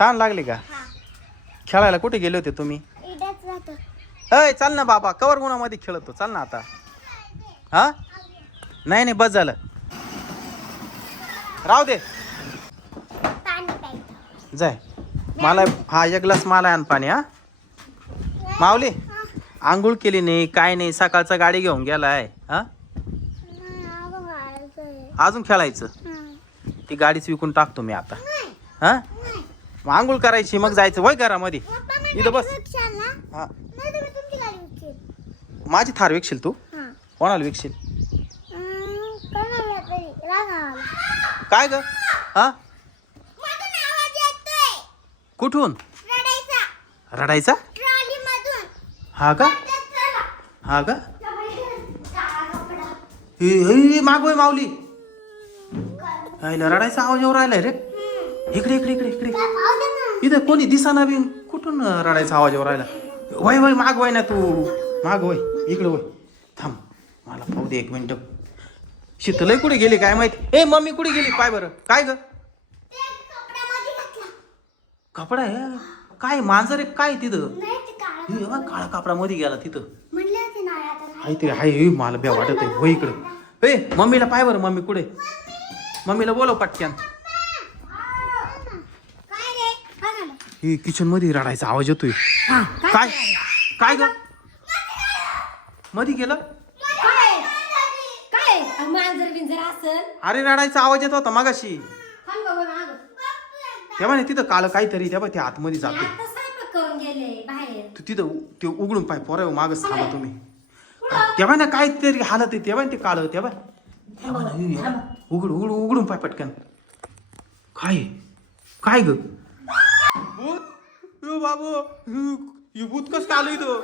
ताण लागली का? खेळायला कुठे गेले होते तुम्ही? अय चाल ना बाबा कवर गुणामध्ये खेळतो. चाल ना आता. हा? नाही नाही बस झालं. राहू दे. जाय. मला हा एक ग्लास मला आण पाणी हा. माऊली आंघोळ केली नाही काय नाही सकाळचा गाडी घेऊन गेलाय हा. अजून खेळायचं. ती गाडीच विकून टाकतो मी आता. हा. मग आंघोळ करायची मग जायचं. वय घरामध्ये इथं बस. हा. माझी थार विकशील तू? हा. कोणाला विकशील. काय ग? हा. कुठून? रडायचा. हा का. हा का? मागवय माऊली. रडायचा आवाज येऊ राहिलाय रे. इकडे इकडे इकडे इकडे. इथं कोणी दिसाना बी. कुठून रडायचा आवाज येऊ राहिला? वय वय माग वय ना तू. माग वय. इकडे वय. थांब. मला पाहू दे एक मिनिट. शीतलय कुठे गेली काय माहीत? ए मम्मी कुठे गेली? पाय बरं. काय ग. कपडा आहे? काय मांजर आहे? काय तिथं? काळा हे कापडामध्ये गेला तिथं. हाय ते हाय हे, मला ब्या वाटत आहे वय इकडं. ए मम्मीला पाय बरं मम्मी कुठे? मम्मीला बोलव पटक्यान काय रे काय झालं हे किचनमध्ये रडायचा आवाज येतोय. काय काय? ग? मध्ये गेलं काय? काय मांजर बिंजर असल. अरे रडायचा आवाज येत होता मागाशी. थांब बाबा माग तेव्हा नाही तिथं काल काहीतरी तेव्हा ते आतमध्ये जाते आता स्वयंपाक करून गेले बाहेर. तू तिथं उ- ते उघडून पाय पोरा मागच थांबा तुम्ही. तेव्हा ना काहीतरी हालत आहे तेव्हा ते काळ तेव्हा. तेव्हा ना, हे, उघड उघड उघडून पाय पटकन. काय? आहे? काय ग? बाबू भूत कस आलं इथं?